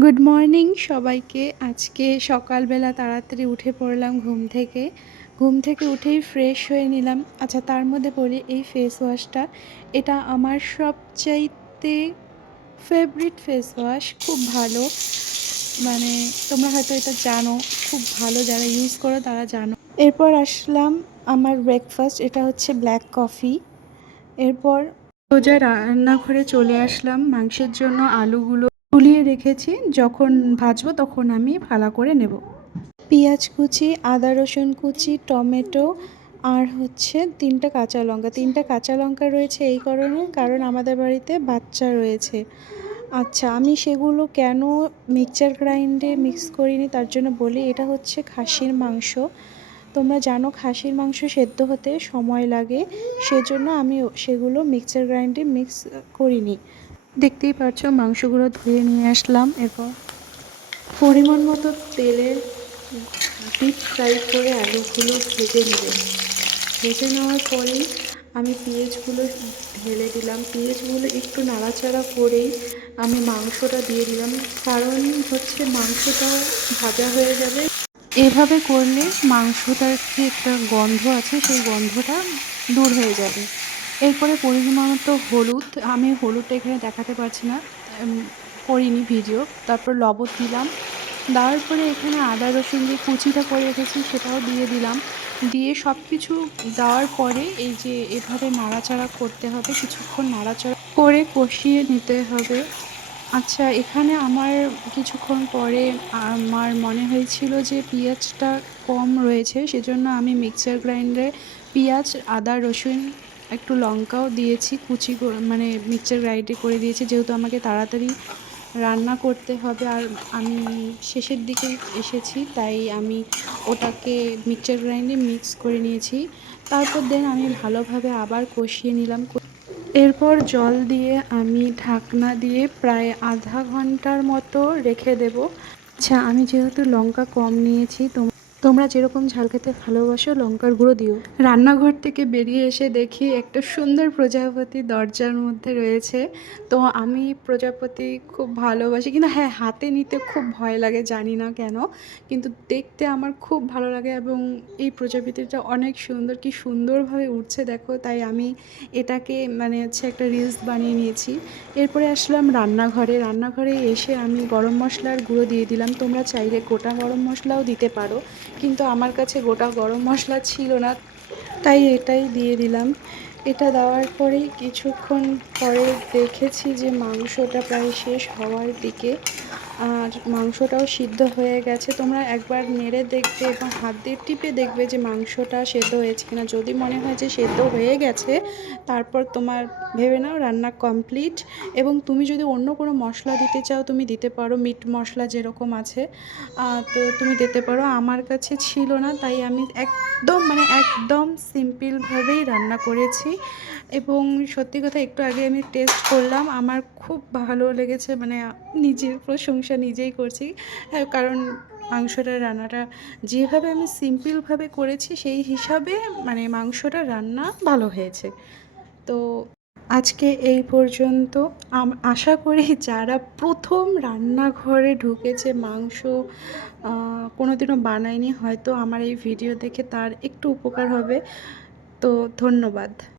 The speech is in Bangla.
গুড মর্নিং সবাইকে। আজকে সকালবেলা তাড়াতাড়ি উঠে পড়লাম ঘুম থেকে উঠেই ফ্রেশ হয়ে নিলাম। আচ্ছা, তার মধ্যে বলি এই ফেস ওয়াশটা, এটা আমার সবচাইতে ফেভারিট ফেস ওয়াশ। খুব ভালো, মানে তোমরা হয়তো এটা জানো, খুব ভালো, যারা ইউজ করো তারা জানো। এরপর আসলাম আমার ব্রেকফাস্ট, এটা হচ্ছে ব্ল্যাক কফি। এরপর সোজা রান্নাঘরে চলে আসলাম। মাংসের জন্য আলুগুলো তুলিয়ে রেখেছি, যখন ভাজবো তখন আমি ফালা করে নেব। পেঁয়াজ কুচি, আদা রসুন কুচি, টমেটো, আর হচ্ছে তিনটা কাঁচা লঙ্কা রয়েছে এই কারণ আমাদের বাড়িতে বাচ্চা রয়েছে। আচ্ছা, আমি সেগুলো কেন মিক্সচার গ্রাইন্ডে মিক্স করিনি তার জন্য বলি, এটা হচ্ছে খাসির মাংস। তোমরা জানো খাসির মাংস সেদ্ধ হতে সময় লাগে, সেজন্য আমি সেগুলো মিক্সচার গ্রাইন্ডে মিক্স করিনি। দেখতেই পাচ্ছ মাংসগুলো ধুয়ে নিয়ে আসলাম। এরপর পরিমাণ মতো তেলে ডিপ ফ্রাই করে আলুগুলো ভেজে নেওয়ার পরেই আমি পেঁয়াজগুলো ঢেলে দিলাম। পেঁয়াজগুলো একটু নাড়াচাড়া করেই আমি মাংসটা দিয়ে দিলাম, কারণ হচ্ছে মাংসটাও ভাজা হয়ে যাবে। এভাবে করলে মাংসটার যে একটা গন্ধ আছে সেই গন্ধটা দূর হয়ে যাবে। এরপরে পরিমাণ মতো হলুদ, আমি হলুদটা এখানে দেখাতে পারছি না, করিনি ভিডিও। তারপর লবণ দিলাম, দেওয়ার পরে এখানে আদা রসুন যে কুচিটা করে রেখেছি সেটাও দিয়ে দিলাম। দিয়ে সব কিছু দেওয়ার পরে এই যে এভাবে নাড়াচাড়া করতে হবে, কিছুক্ষণ নাড়াচাড়া করে কষিয়ে নিতে হবে। আচ্ছা, এখানে আমার কিছুক্ষণ পরে আমার মনে হয়েছিল যে পেঁয়াজটা কম রয়েছে, সেজন্য আমি মিক্সচার গ্রাইন্ডারে পেঁয়াজ, আদা রসুন, একটু লঙ্কাও দিয়েছি, মানে মিক্সচার গ্রাইন্ডে করে দিয়েছি, যেহেতু আমাকে তাড়াতাড়ি রান্না করতে হবে আর আমি শেষের দিকে এসেছি, তাই আমি ওটাকে মিক্সচার গ্রাইন্ডে মিক্স করে নিয়েছি। তারপর দেন আমি ভালোভাবে আবার কষিয়ে নিলাম। এরপর জল দিয়ে আমি ঢাকনা দিয়ে প্রায় আধা ঘন্টার মতো রেখে দেব। আচ্ছা, আমি যেহেতু লঙ্কা কম নিয়েছি, তোমরা যেরকম ঝাল খেতে ভালোবাসো লঙ্কার গুঁড়ো দিও। রান্নাঘর থেকে বেরিয়ে এসে দেখি একটা সুন্দর প্রজাপতি দরজার মধ্যে রয়েছে। তো আমি প্রজাপতি খুব ভালোবাসি, কিন্তু হ্যাঁ, হাতে নিতে খুব ভয় লাগে, জানি না কেন, কিন্তু দেখতে আমার খুব ভালো লাগে। এবং এই প্রজাপতিটা অনেক সুন্দর, কি সুন্দরভাবে উঠছে দেখো, তাই আমি এটাকে মানে হচ্ছে একটা রিলস বানিয়ে নিয়েছি। এরপরে আসলাম রান্নাঘরে এসে আমি গরম মশলার গুঁড়ো দিয়ে দিলাম। তোমরা চাইলে গোটা গরম মশলাও দিতে পারো, কিন্তু আমার কাছে গোটা গরম মশলা ছিল না, তাই এটাই দিয়ে দিলাম। এটা দেওয়ার পরেই কিছুক্ষণ পরে দেখেছি যে মাংসটা প্রায় শেষ হওয়ার দিকে, আর মাংসটাও সিদ্ধ হয়ে গেছে। তোমরা একবার নেড়ে দেখবে এবং হাত দিয়ে টিপে দেখবে যে মাংসটা সেদ্ধ হয়েছে কিনা। যদি মনে হয় যে সেদ্ধ হয়ে গেছে, তারপর তোমার ভেবে নাও রান্না কমপ্লিট। এবং তুমি যদি অন্য কোনো মশলা দিতে চাও তুমি দিতে পারো, মিট মশলা যেরকম আছে, তো তুমি দিতে পারো। আমার কাছে ছিল না, তাই আমি একদম সিম্পলভাবেই রান্না করেছি। এবং সত্যি কথা, একটু আগে আমি টেস্ট করলাম, আমার খুব ভালো লেগেছে, মানে নিজের প্রশংসা নিজেই করছি। হ্যাঁ, কারণ মাংসটা রান্নাটা যেভাবে আমি সিম্পলভাবে করেছি সেই হিসাবে মানে মাংসটা রান্না ভালো হয়েছে। তো আজকে এই পর্যন্ত। আশা করি যারা প্রথম রান্নাঘরে ঢুকেছে, মাংস কোনোদিনও বানায়নি, হয়তো আমার এই ভিডিও দেখে তার একটু উপকার হবে। তো ধন্যবাদ।